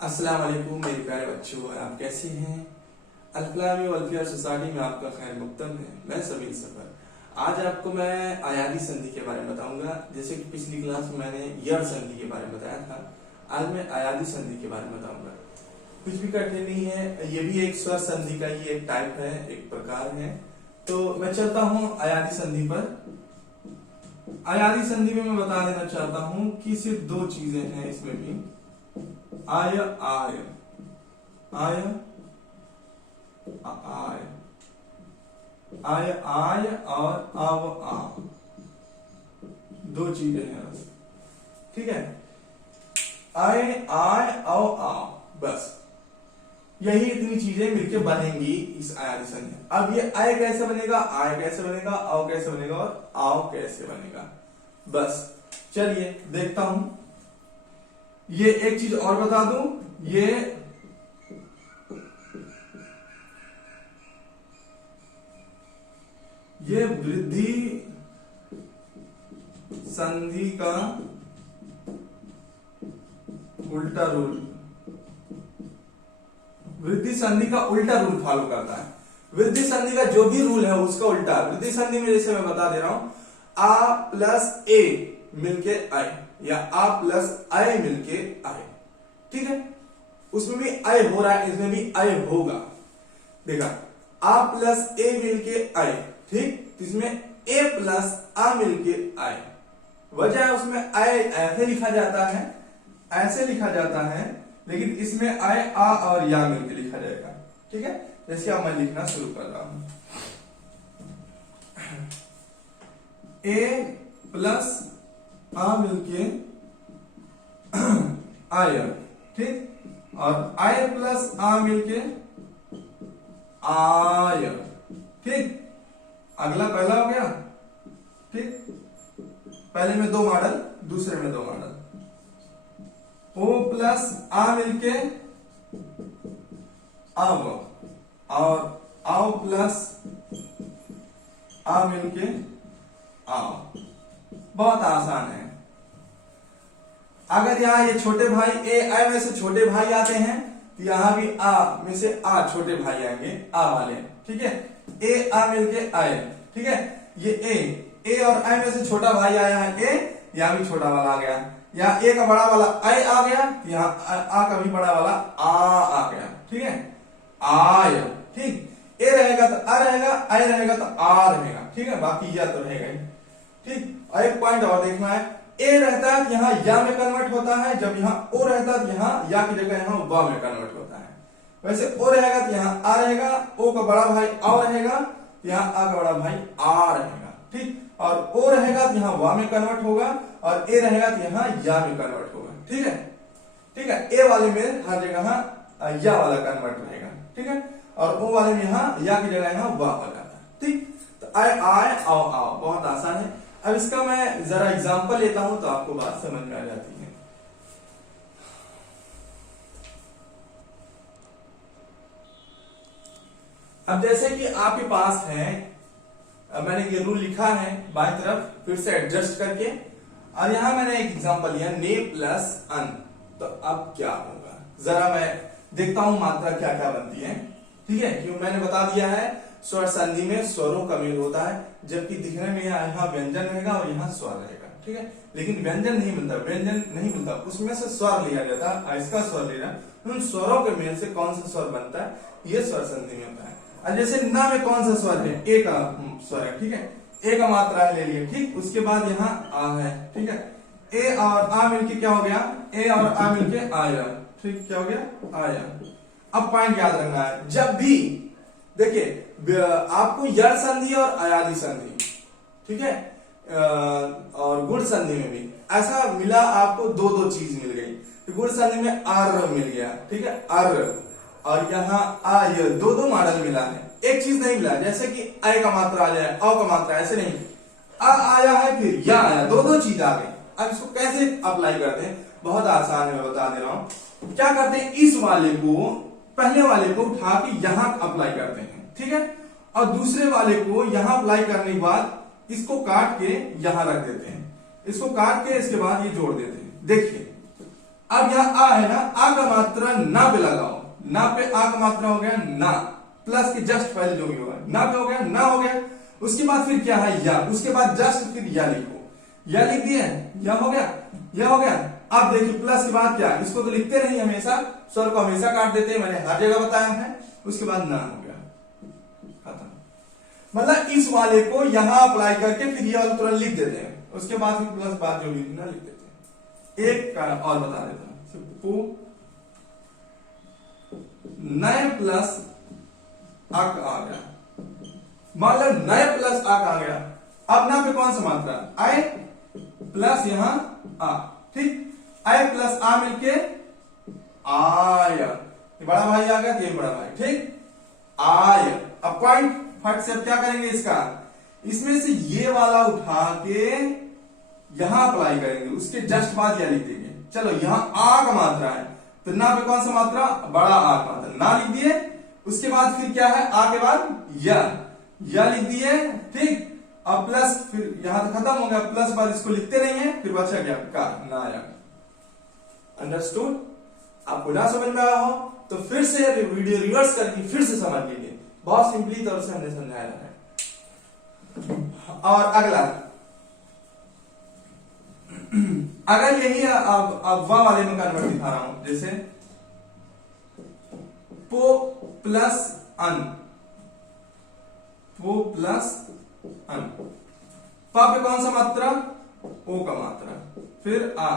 अस्सलाम वालेकुम मेरे प्यारे बच्चों, आप कैसे हैं। अल-फलाह वेलफेयर सोसाइटी में आपका खैर मुक़द्दम है। मैं समीर सफर। आज आपको मैं अयादी संधि के बारे में बताऊंगा। जैसे कि पिछली क्लास में मैंने यड़ संधि के बारे में बताया था, आज मैं अयादी संधि के बारे में बताऊंगा। कुछ भी कठिन नहीं है, ये भी एक स्वर संधि का ही एक टाइप है, एक प्रकार है। तो मैं चलता हूँ अयादी संधि पर। अयादी संधि में मैं बता देना चाहता हूँ कि सिर्फ दो चीजें हैं इसमें भी, आय आय आय आय आय आय और आव आ, दो चीजें हैं बस। ठीक है, आय आय औ आ, बस यही इतनी चीजें मिलके बनेंगी इस अयादी संधि। अब ये आय कैसे बनेगा, आय कैसे बनेगा, औ कैसे बनेगा और आओ कैसे बनेगा, बस चलिए देखता हूं। ये एक चीज और बता दूं, ये वृद्धि संधि का उल्टा रूल, वृद्धि संधि का उल्टा रूल फॉलो करता है। वृद्धि संधि का जो भी रूल है उसका उल्टा। वृद्धि संधि में जैसे मैं बता दे रहा हूं, आ प्लस ए मिलके आए या आ प्लस आय मिलके आए, ठीक है। उसमें भी आय हो रहा है, इसमें भी आय होगा। देखा, आ प्लस ए मिलके आए, ठीक। इसमें ए प्लस आ मिलके आए। वजह है उसमें आय ऐसे लिखा जाता है, ऐसे लिखा जाता है, लेकिन इसमें आय आ और या मिलके लिखा जाएगा, ठीक है। जैसे अब मैं लिखना शुरू कर रहा हूं, ए प्लस आ मिलके आय, ठीक। और आय प्लस आ मिलके आय, ठीक। अगला पहला हो गया, ठीक। पहले में दो मॉडल, दूसरे में दो मॉडल। ओ प्लस आ मिलके आव और आओ प्लस आ मिलके आओ। बहुत आसान है। अगर यहां ये छोटे भाई ए आई में से छोटे भाई आते हैं तो यहां भी आ में से आ छोटे भाई आएंगे, आ वाले, ठीक है। ए आ मिलके आए, ठीक है। ये ए और आई में से छोटा भाई आया है ए, यहां भी छोटा वाला आ गया। यहाँ ए का बड़ा वाला आई आ गया, यहाँ आ का भी बड़ा वाला आ गया, ठीक है। आय, ठीक। ए रहेगा तो आ रहेगा, आई रहेगा तो आ रहेगा, ठीक है। बाकी या तो रहेगा ही, ठीक। और एक पॉइंट और देखना है, ए रहता है यहाँ या में कन्वर्ट होता है, जब यहाँ ओ रहता है यहाँ या की जगह यहाँ व में कन्वर्ट होता है। वैसे ओ रहेगा तो यहाँ आ रहेगा, ओ का बड़ा भाई आ रहेगा, यहाँ आ का बड़ा भाई आ रहेगा, ठीक। और ओ रहेगा तो यहाँ वा में कन्वर्ट होगा, और ए रहेगा तो यहाँ या में कन्वर्ट होगा, ठीक है। ठीक है, ए वाले में हर जगह या वाला कन्वर्ट रहेगा, ठीक है। और ओ वाले में यहाँ या की जगह यहाँ वा आ जाता है, ठीक। तो आय आय आओ आओ, बहुत आसान है। अब इसका मैं जरा एग्जांपल लेता हूं तो आपको बात समझ में आ जाती है। अब जैसे कि आपके पास है, मैंने ये रूल लिखा है बाएं तरफ, फिर से एडजस्ट करके, और यहां मैंने एक एग्जांपल लिया ने प्लस अन। तो अब क्या होगा, जरा मैं देखता हूं मात्रा क्या क्या बनती है, ठीक है। क्यों मैंने बता दिया है, स्वर संधि में स्वरों का मेल होता है, जबकि दिखने में यहाँ व्यंजन रहेगा और यहाँ स्वर रहेगा, ठीक है। लेकिन व्यंजन नहीं मिलता, व्यंजन नहीं मिलता, उसमें से स्वर लिया जाता है, इसका स्वर लेना। उन स्वरों के मेल से कौन सा स्वर बनता है, ये स्वर संधि में होता है। और जैसे ना में कौन सा स्वर है, ए का स्वर है, ठीक है। ए का मात्रा ले लिया, ठीक। उसके बाद यहाँ आ है, ठीक है। ए और आ मिलके क्या हो गया, ए और आ मिलके आया, ठीक। क्या हो गया, आया। अब पॉइंट याद रखना है, जब भी देखिए आपको यड़ संधि और अयादी संधि, ठीक है, और गुण संधि में भी ऐसा मिला, आपको दो दो चीज मिल गई। गुण संधि में आर मिल गया, ठीक है, आर, और यहाँ आय, दो दो मॉडल मिला है, एक चीज नहीं मिला। जैसे कि आय का मात्रा आ जाए, औ का मात्रा, ऐसे नहीं, आ आया है फिर या आया, दो दो चीज आ गई। अब इसको कैसे अप्लाई करते हैं, बहुत आसान है, मैं बता दे रहा हूं। क्या करते हैं, इस वाले को, पहले वाले को उठा के यहां अप्लाई करते हैं, ठीक है। और दूसरे वाले को यहां अप्लाई करने के बाद इसको काट के यहां रख देते हैं, इसको काट के इसके बाद ये जोड़ देते हैं। देखिए अब यहाँ आ है ना, आ का मात्रा ना पे लगाओ, ना पे आ का मात्रा हो गया ना, प्लस के जस्ट पहले जो भी होगा ना पे हो गया, ना हो गया, उसके बाद फिर क्या है या, उसके बाद जस्ट फिर या लिखो, या लिख दिए, या हो गया, या हो गया। अब देखिए प्लस के बाद क्या, इसको तो लिखते नहीं हमेशा, स्वर को हमेशा काट देते हैं, मैंने हर जगह बताया है, उसके बाद ना हो गया, खत्म। मतलब इस वाले को यहां अप्लाई करके फिर ये वाला तुरंत लिख देते हैं, उसके बाद फिर प्लस बाद जो भी लिखना लिख देते हैं। एक और बता देता हूं, नए प्लस अक आ गया, मान लो नए प्लस अक आ गया, अब ना पे कौन सा मात्रा, आय प्लस यहां आ, ठीक, आय प्लस आ मिलके आय, ये बड़ा भाई आ गया, ये बड़ा भाई, ठीक, आय। अब पॉइंट फट से अब क्या करेंगे इसका, इसमें से ये वाला उठा के यहां अप्लाई करेंगे, उसके जस्ट बाद या लिख देंगे। चलो यहां आ का मात्रा है, तो ना पे कौन सा मात्रा, बड़ा आ का मात्रा, ना लिख दिए, उसके बाद फिर क्या है, आ के बाद या लिख दिए, ठीक। अब प्लस फिर यहां तो खत्म हो गया, प्लस बाद इसको लिखते नहीं है, फिर बचा क्या का, ना आया। अंडरस्टूड? आपको ना समझ में आया हो तो फिर से वीडियो रिवर्स करके फिर से समझ लीजिए, बहुत सिंपली तौर से हमने समझाया है। और अगला, अगर यही अब वाह वाले में कन्वर्ट दिखा रहा हूं, जैसे पो प्लस अन, पो प्लस अन, पा पे कौन सा मात्रा, ओ का मात्रा, फिर आ,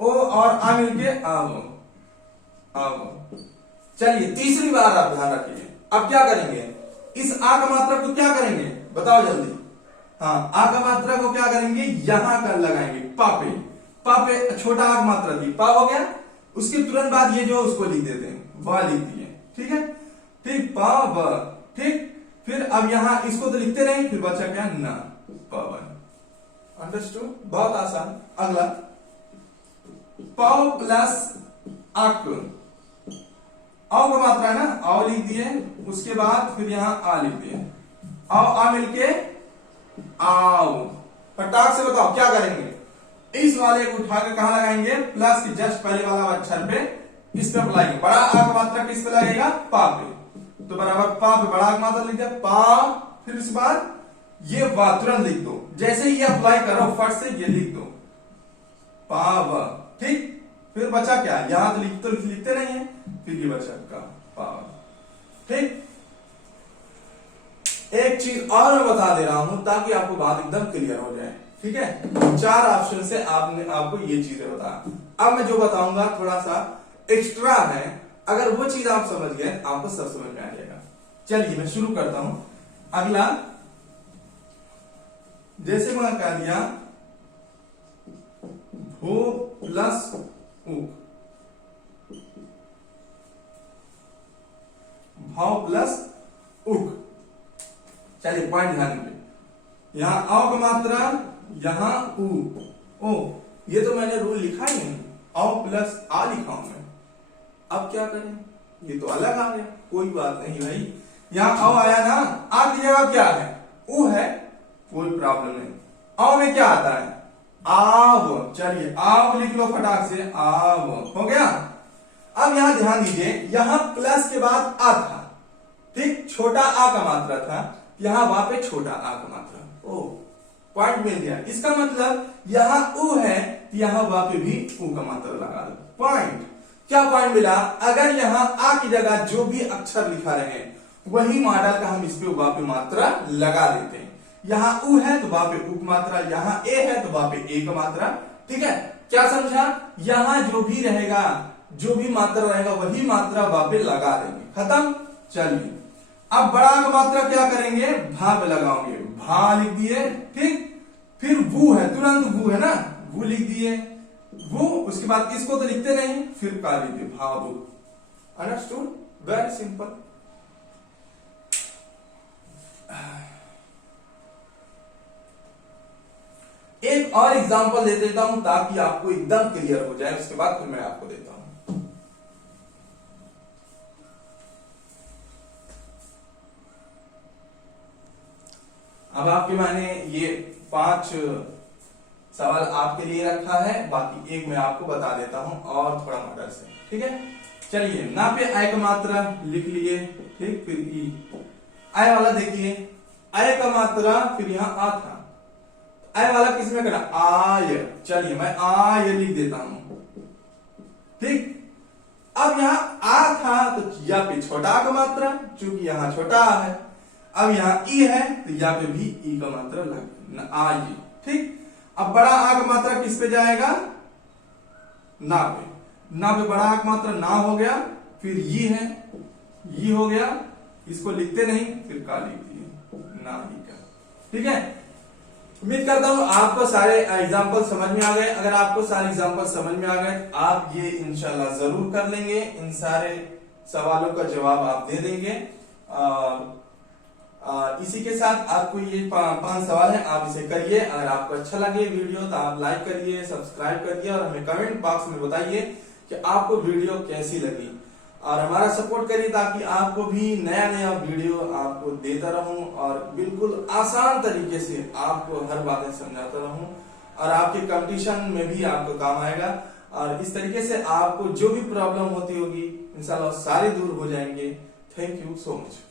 ओ और आ मिलके आव, चलिए तीसरी बार आप ध्यान रखिए, अब क्या करेंगे, इस आ का मात्रा को क्या करेंगे बताओ जल्दी, हाँ आ का मात्रा को क्या करेंगे, यहां कर लगाएंगे, पा पे छोटा आ का मात्रा थी, पा हो गया, उसके तुरंत बाद ये जो उसको लिख देते हैं, वह लिख दिए, ठीक है, ठीक, पा व, ठीक। फिर अब यहां इसको तो लिखते नहीं, फिर बचा क्या, ना, पवन। अंडरस्टूड? बहुत आसान। अगला, पाव प्लस अक, आओ का मात्रा है ना, आओ लिख दिए, उसके बाद फिर यहां आ लिख दिए, आओ आ मिलके आओ। फटाक से बताओ क्या करेंगे, इस वाले को उठा के कहां लगाएंगे, प्लस के जस्ट पहले वाला अक्षर पे, इस पे अप्लाई, बड़ा आ का मात्रा किस पे लगेगा, पा पे, तो बराबर पा पे बड़ा आ का मात्रा लिख दिया, पा, फिर इस बाद ये वा तुरंत लिख दो, जैसे ही अप्लाई करो फट से ये लिख दो, पाव, ठीक। फिर बचा क्या, यहां तो लिखते नहीं है, फिर ये बचा का पाव, ठीक। एक चीज और मैं बता दे रहा हूं ताकि आपको बात एकदम क्लियर हो जाए, ठीक है। 4 ऑप्शन से आपको ये चीजें बता, अब मैं जो बताऊंगा थोड़ा सा एक्स्ट्रा है, अगर वो चीज आप समझ गए आपको सब समझ में आ जाएगा। चलिए मैं शुरू करता हूं। अगला, जैसे मैं कह दिया भू प्लस उ, भाव प्लस उक, चलिए पॉइंट ध्यान में, यहां आओ का मात्रा, यहां उ, ओ, ये तो मैंने रूल लिखा ही नहीं, आओ प्लस आ लिखा हूं मैं, अब क्या करें, ये तो अलग आ गया, कोई बात नहीं भाई, यहां आओ आया ना, आ की जगह क्या है, उ है, कोई प्रॉब्लम नहीं, आओ में क्या आता है, आव, चलिए आव लिख लो फटाक से, आव, हो गया। अब यहां ध्यान दीजिए, यहां प्लस के बाद आ था, ठीक, छोटा आ का मात्रा था, यहां वहां पे छोटा आ का मात्रा, ओ पॉइंट मिल गया, इसका मतलब यहां उ है, यहां वहां पे भी उ का मात्रा लगा दो, पॉइंट। क्या पॉइंट मिला, अगर यहां आ की जगह जो भी अक्षर लिखा रहे वही मॉडल का हम इस पे वहां पे मात्रा लगा देते हैं, यहां उ है तो वहां पे उ की मात्रा, यहां ए है तो वहां पे ए का मात्रा, ठीक है। क्या समझा, यहां जो भी रहेगा, जो भी मात्रा रहेगा वही मात्रा वहां पे लगा देंगे, खत्म। चलिए अब बड़ा का मात्रा क्या करेंगे, भा पे लगाओगे, भा लिख दिए, ठीक। फिर वू है, तुरंत वू है ना, वू लिख दिए, वो, उसके बाद इसको तो लिखते नहीं, फिर का लिख दिए, भावु। अंडरस्टूड? Very simple. एक और एग्जांपल दे देता हूं ताकि आपको एकदम क्लियर हो जाए, उसके बाद फिर मैं आपको देता हूं। अब आपके मैंने ये 5 सवाल आपके लिए रखा है, बाकी एक मैं आपको बता देता हूं और थोड़ा मदद से, ठीक है। चलिए ना पे आय का मात्रा लिख लिए, ठीक, फिर ई आय वाला देखिए, आय का मात्रा फिर यहां आ था, आय वाला किसमें करना, आय, चलिए मैं आय लिख देता हूं, ठीक। अब यहां आ था तो या पे छोटा आ का मात्रा, चूंकि यहां छोटा आ है, अब यहां ई है तो यहाँ पे भी ई का मात्रा लग आ, ठीक। अब बड़ा आ का मात्रा किस पे जाएगा, ना पे, ना पे बड़ा आ का मात्रा ना हो गया, फिर ये है, ये हो गया, इसको लिखते नहीं, फिर का लिख दिए, ना ही का, ठीक है। उम्मीद करता हूं आपको सारे एग्जाम्पल समझ में आ गए। अगर आपको सारे एग्जाम्पल समझ में आ गए तो आप ये इंशाल्लाह जरूर कर लेंगे, इन सारे सवालों का जवाब आप दे देंगे। इसी के साथ आपको ये 5 सवाल है, आप इसे करिए। अगर आपको अच्छा लगे वीडियो तो आप लाइक करिए, सब्सक्राइब करिए और हमें कमेंट बॉक्स में बताइए कि आपको वीडियो कैसी लगी, और हमारा सपोर्ट करिए ताकि आपको भी नया नया वीडियो आपको देता रहूं और बिल्कुल आसान तरीके से आपको हर बातें समझाता रहूं, और आपके कंपटीशन में भी आपको काम आएगा। और इस तरीके से आपको जो भी प्रॉब्लम होती होगी इंशाल्लाह सारी दूर हो जाएंगे। Thank you so much.